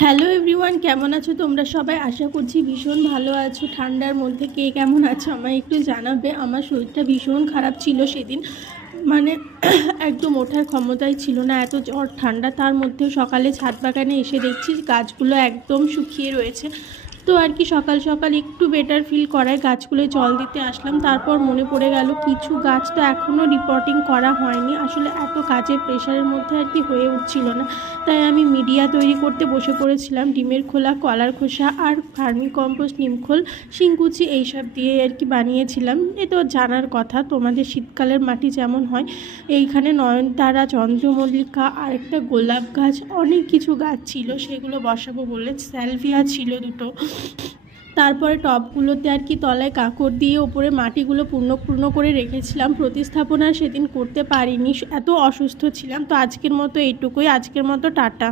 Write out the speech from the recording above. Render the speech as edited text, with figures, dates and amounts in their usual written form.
Hello everyone, কেমন আছো তোমরা সবাই? আশা করছি ভীষণ ভালো আছো। ঠান্ডার মধ্যে কে কেমন আছো আমায় একটু জানাবে। আমার শরীরটা ভীষণ খারাপ ছিল সেদিন, মানে একদম ওঠার ক্ষমতাই ছিল না, এত জ্বর ঠান্ডা। তার মধ্যেও সকালে ছাদ বাগানে এসে দেখছি গাছগুলো একদম শুকিয়ে রয়েছে। তো আর কি সকাল সকাল একটু বেটার ফিল করায় গাছগুলোয় জল দিতে আসলাম। তারপর মনে পড়ে গেল কিছু গাছ তো এখনও রিপোর্টিং করা হয়নি। আসলে এত কাজের প্রেশারের মধ্যে আর কি হয়ে উঠছিল না, তাই আমি মিডিয়া তৈরি করতে বসে পড়েছিলাম। ডিমের খোলা, কলার খোসা আর ভার্মি কম্পোস্ট, নিমখোল, শিংকুচি এইসব দিয়ে আর কি বানিয়েছিলাম। এ তো জানার কথা তোমাদের শীতকালের মাটি যেমন হয়। এইখানে নয়নতারা, চন্দ্রমল্লিকা আর একটা গোলাপ গাছ, অনেক কিছু গাছ ছিল, সেগুলো বসাবো বলে স্যালভিয়া ছিল দুটো। তারপরে টবগুলোতে আর কি তলায় কাঁকড় দিয়ে ওপরে মাটিগুলো পূর্ণ পূর্ণ করে রেখেছিলাম। প্রতিস্থাপনা সেদিন করতে পারিনি, এত অসুস্থ ছিলাম। তো আজকের মতো এইটুকুই, আজকের মতো টাটা।